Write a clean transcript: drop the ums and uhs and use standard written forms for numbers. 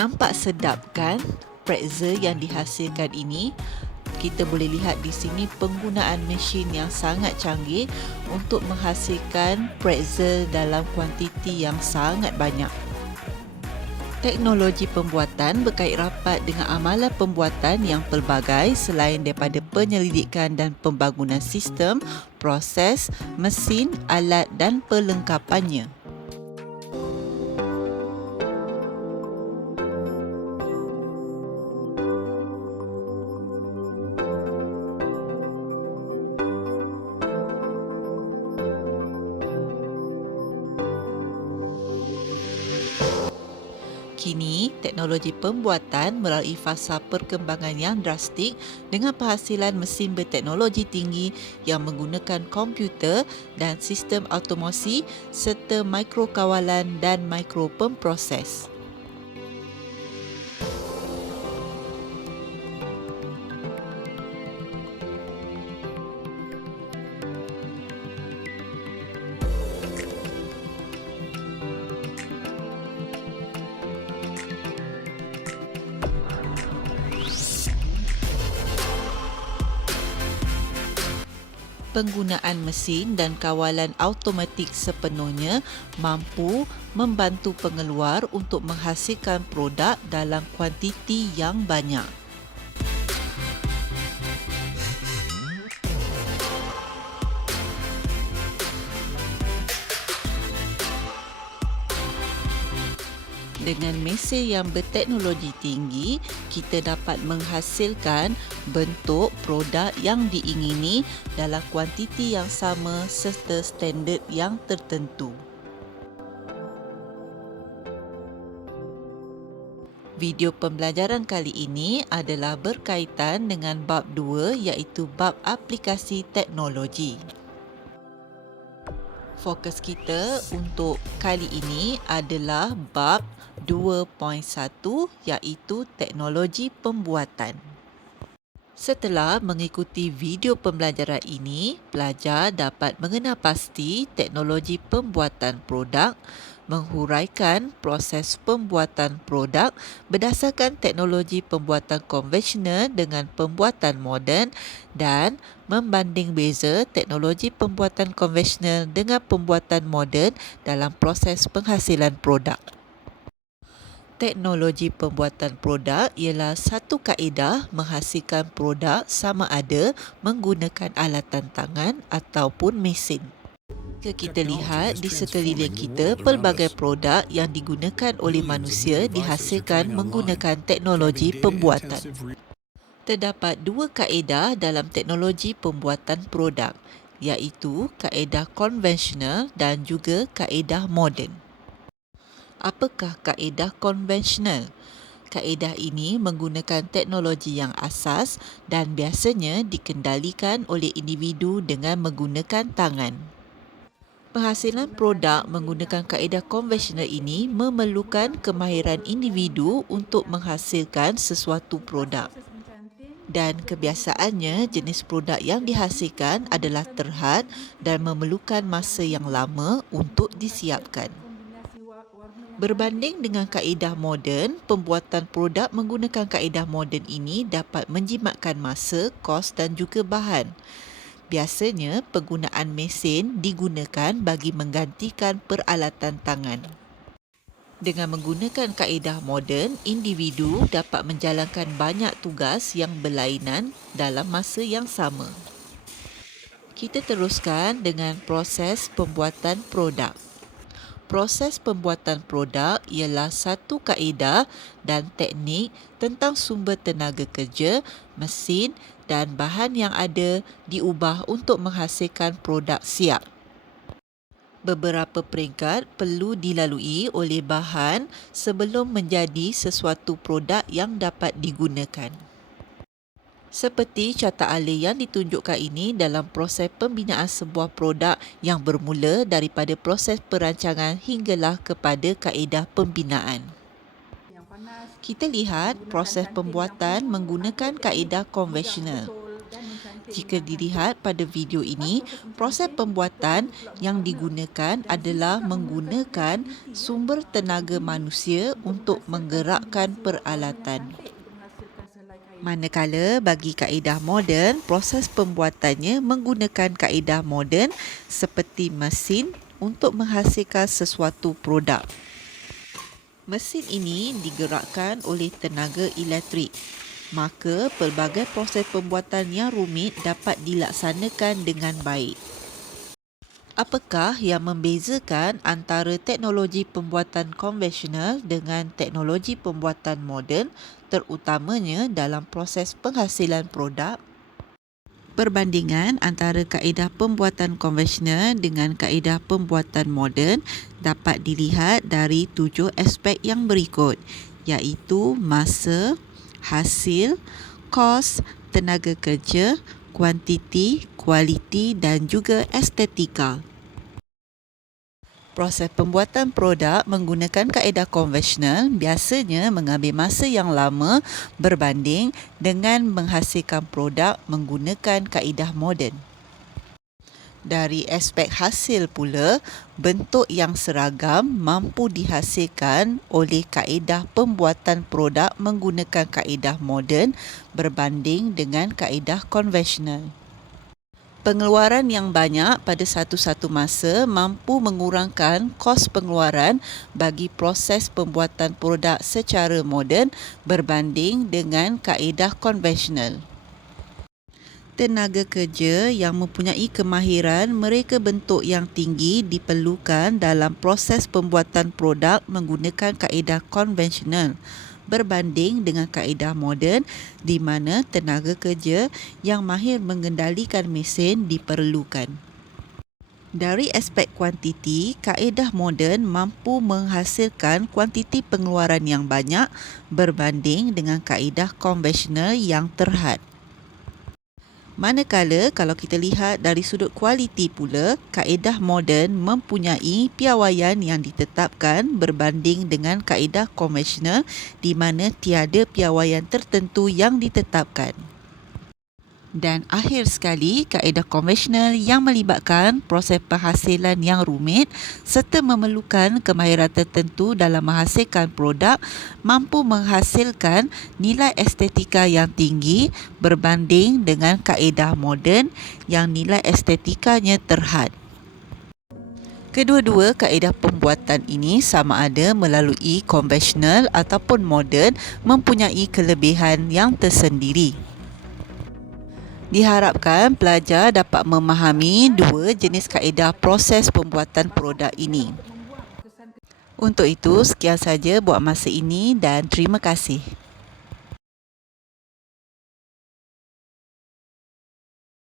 Nampak sedap kan pretzel yang dihasilkan ini? Kita boleh lihat di sini penggunaan mesin yang sangat canggih untuk menghasilkan pretzel dalam kuantiti yang sangat banyak. Teknologi pembuatan berkait rapat dengan amalan pembuatan yang pelbagai selain daripada penyelidikan dan pembangunan sistem, proses, mesin, alat dan perlengkapannya. Kini, teknologi pembuatan melalui fasa perkembangan yang drastik dengan penghasilan mesin berteknologi tinggi yang menggunakan komputer dan sistem automasi serta mikrokawalan dan mikropemproses. Penggunaan mesin dan kawalan automatik sepenuhnya mampu membantu pengeluar untuk menghasilkan produk dalam kuantiti yang banyak. Dengan mesin yang berteknologi tinggi, kita dapat menghasilkan bentuk produk yang diingini dalam kuantiti yang sama serta standard yang tertentu. Video pembelajaran kali ini adalah berkaitan dengan bab 2 iaitu bab aplikasi teknologi. Fokus kita untuk kali ini adalah bab 2.1 iaitu teknologi pembuatan. Setelah mengikuti video pembelajaran ini, pelajar dapat mengenal pasti teknologi pembuatan produk, menghuraikan proses pembuatan produk berdasarkan teknologi pembuatan konvensional dengan pembuatan moden dan membanding beza teknologi pembuatan konvensional dengan pembuatan moden dalam proses penghasilan produk. Teknologi pembuatan produk ialah satu kaedah menghasilkan produk sama ada menggunakan alatan tangan ataupun mesin. Jika kita lihat di sekeliling kita, pelbagai produk yang digunakan oleh manusia dihasilkan menggunakan teknologi pembuatan. Terdapat dua kaedah dalam teknologi pembuatan produk, iaitu kaedah konvensional dan juga kaedah moden. Apakah kaedah konvensional? Kaedah ini menggunakan teknologi yang asas dan biasanya dikendalikan oleh individu dengan menggunakan tangan. Penghasilan produk menggunakan kaedah konvensional ini memerlukan kemahiran individu untuk menghasilkan sesuatu produk. Dan kebiasaannya jenis produk yang dihasilkan adalah terhad dan memerlukan masa yang lama untuk disiapkan. Berbanding dengan kaedah moden, pembuatan produk menggunakan kaedah moden ini dapat menjimatkan masa, kos dan juga bahan. Biasanya, penggunaan mesin digunakan bagi menggantikan peralatan tangan. Dengan menggunakan kaedah moden, individu dapat menjalankan banyak tugas yang berlainan dalam masa yang sama. Kita teruskan dengan proses pembuatan produk. Proses pembuatan produk ialah satu kaedah dan teknik tentang sumber tenaga kerja, mesin dan bahan yang ada diubah untuk menghasilkan produk siap. Beberapa peringkat perlu dilalui oleh bahan sebelum menjadi sesuatu produk yang dapat digunakan. Seperti carta alih yang ditunjukkan ini dalam proses pembinaan sebuah produk yang bermula daripada proses perancangan hinggalah kepada kaedah pembinaan. Kita lihat proses pembuatan menggunakan kaedah konvensional. Jika dilihat pada video ini, proses pembuatan yang digunakan adalah menggunakan sumber tenaga manusia untuk menggerakkan peralatan. Manakala bagi kaedah moden, proses pembuatannya menggunakan kaedah moden seperti mesin untuk menghasilkan sesuatu produk. Mesin ini digerakkan oleh tenaga elektrik. Maka pelbagai proses pembuatan yang rumit dapat dilaksanakan dengan baik. Apakah yang membezakan antara teknologi pembuatan konvensional dengan teknologi pembuatan moden, terutamanya dalam proses penghasilan produk? Perbandingan antara kaedah pembuatan konvensional dengan kaedah pembuatan moden dapat dilihat dari 7 aspek yang berikut, iaitu masa, hasil, kos, tenaga kerja, kuantiti, kualiti dan juga estetika. Proses pembuatan produk menggunakan kaedah konvensional biasanya mengambil masa yang lama berbanding dengan menghasilkan produk menggunakan kaedah moden. Dari aspek hasil pula, bentuk yang seragam mampu dihasilkan oleh kaedah pembuatan produk menggunakan kaedah moden berbanding dengan kaedah konvensional. Pengeluaran yang banyak pada satu-satu masa mampu mengurangkan kos pengeluaran bagi proses pembuatan produk secara moden berbanding dengan kaedah konvensional. Tenaga kerja yang mempunyai kemahiran mereka bentuk yang tinggi diperlukan dalam proses pembuatan produk menggunakan kaedah konvensional berbanding dengan kaedah moden di mana tenaga kerja yang mahir mengendalikan mesin diperlukan. Dari aspek kuantiti, kaedah moden mampu menghasilkan kuantiti pengeluaran yang banyak berbanding dengan kaedah konvensional yang terhad. Manakala kalau kita lihat dari sudut kualiti pula, kaedah moden mempunyai piawaian yang ditetapkan berbanding dengan kaedah konvensional di mana tiada piawaian tertentu yang ditetapkan. Dan akhir sekali, kaedah konvensional yang melibatkan proses penghasilan yang rumit serta memerlukan kemahiran tertentu dalam menghasilkan produk mampu menghasilkan nilai estetika yang tinggi berbanding dengan kaedah moden yang nilai estetikanya terhad. Kedua-dua kaedah pembuatan ini sama ada melalui konvensional ataupun moden mempunyai kelebihan yang tersendiri. Diharapkan pelajar dapat memahami dua jenis kaedah proses pembuatan produk ini. Untuk itu, sekian saja buat masa ini dan terima kasih.